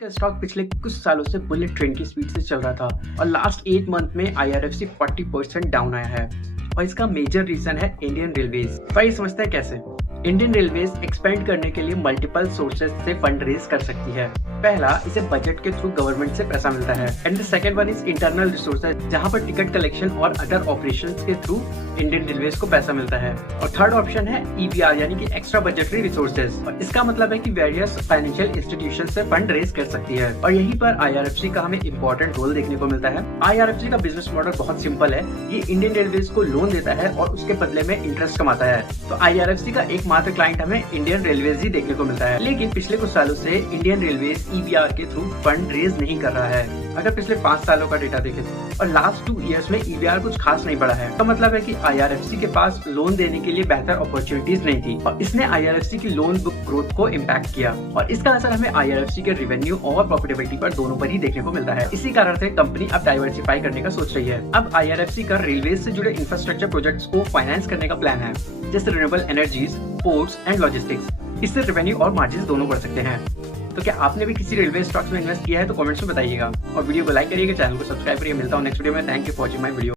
का स्टॉक पिछले कुछ सालों से बुलिट ट्रेंड की स्पीड से चल रहा था और लास्ट 8 मंथ में आईआरएफसी 40% डाउन आया है और इसका मेजर रीजन है इंडियन रेलवेज। तो ये समझते हैं कैसे। इंडियन रेलवेज एक्सपेंड करने के लिए मल्टीपल सोर्सेज से फंड रेज कर सकती है। पहला, इसे बजट के थ्रू गवर्नमेंट से पैसा मिलता है and the second one is internal resources, जहां पर टिकट कलेक्शन और अदर ऑपरेशंस के थ्रू इंडियन रेलवेज को पैसा मिलता है। और थर्ड ऑप्शन है ईबीआर यानी कि एक्स्ट्रा बजटरी रिसोर्सेज, और इसका मतलब है कि वेरियस फाइनेंशियल इंस्टीट्यूशन से फंड रेज कर सकती है। और यहीं पर आईआरएफसी का हमें इंपॉर्टेंट रोल देखने को मिलता है। आईआरएफसी का बिजनेस मॉडल बहुत सिंपल है, ये इंडियन रेलवेज को लोन देता है और उसके बदले में इंटरेस्ट कमाता है। तो आईआरएफसी का एकमात्र क्लाइंट हमें इंडियन रेलवेज ही देखने को मिलता है। लेकिन पिछले कुछ सालों से इंडियन रेलवेज ईबीआर के थ्रू फंड रेज नहीं कर रहा है। अगर पिछले 5 सालों का डेटा देखें और लास्ट 2 इयर्स में ईबीआर कुछ खास नहीं बढ़ा है, तो मतलब है कि आईआरएफसी के पास लोन देने के लिए बेहतर अपॉर्चुनिटीज नहीं थी और इसने आईआरएफसी की लोन बुक ग्रोथ को इम्पैक्ट किया और इसका असर हमें आईआरएफसी के रेवेन्यू और प्रॉफिटेबिलिटी पर दोनों पर ही देखने को मिलता है। इसी कारण से कंपनी अब डाइवर्सिफाई करने का सोच रही है। अब आईआरएफसी का रेलवेज से जुड़े इंफ्रास्ट्रक्चर प्रोजेक्ट्स को फाइनेंस करने का प्लान है, जैसे renewable energies, ports and logistics. इससे रेवेन्यू और मार्जिन दोनों बढ़ सकते हैं। तो क्या आपने भी किसी रेलवे स्टॉक्स में इन्वेस्ट किया है तो कमेंट्स में बताइएगा और वीडियो को लाइक करिएगा, चैनल को सब्सक्राइब करिए। मिलता हूं नेक्स्ट वीडियो में। Thank you for watching my video.